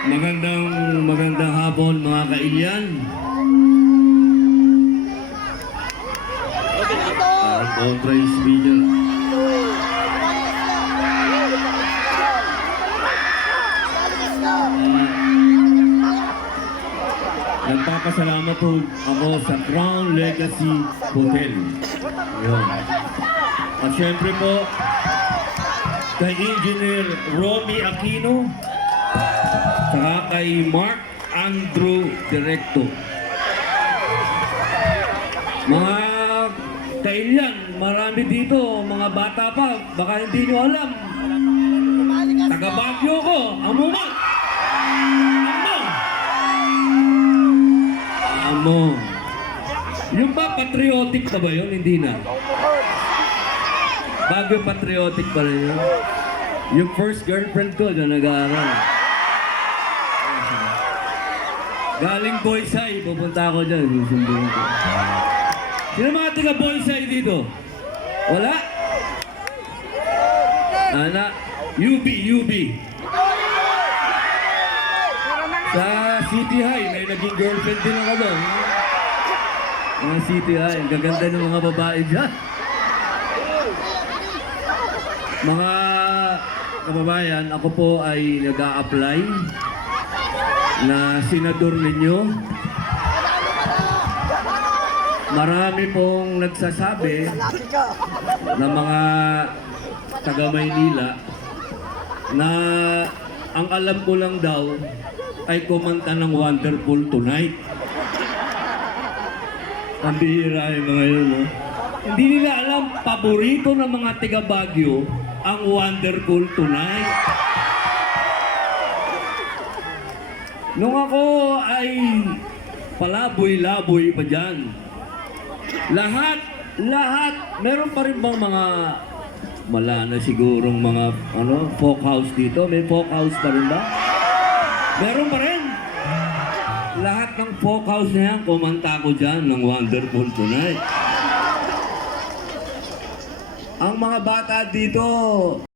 Magandang hapon mga kailyan. Ang praise video. Nagpapasalamat po ako sa Crown Legacy Hotel. Yun. At syempre po, kay Engineer Romy Aquino, saka kay Mark Andrew Directo. Mga kailyan, marami dito, mga bata pa, baka hindi nyo alam. Taga Baguio ko, amuman! Amo. Yung ba patriotic na ba yun? Hindi na. Bago patriotic pa rin yun. Yung first girlfriend ko na nag-aaral. Galing Boysay, pupunta ako dyan. Susunduin ko. Sino mga taga Boysay dito? Wala? Anak, UB. Sa City High, may naging girlfriend din ako doon. Mga City High, ang gaganda ng mga babae dyan. Mga kababayan, ako po ay nag-a-apply na senador ninyo. Marami pong nagsasabi na mga taga Maynila na ang alam ko lang daw ay kumanta ng Wonderful Tonight. Ang bihira yung mga yun, no? Hindi nila alam, paborito ng mga taga Baguio ang Wonderful Tonight. Nung ako ay palaboy-laboy pa dyan, lahat, meron pa rin bang mga, wala na sigurong mga, folk house dito? May folk house pa rin ba? Meron pa rin. Lahat ng folk house na yan, kumanta ko dyan ng Wonderful Tonight. Ang mga bata dito,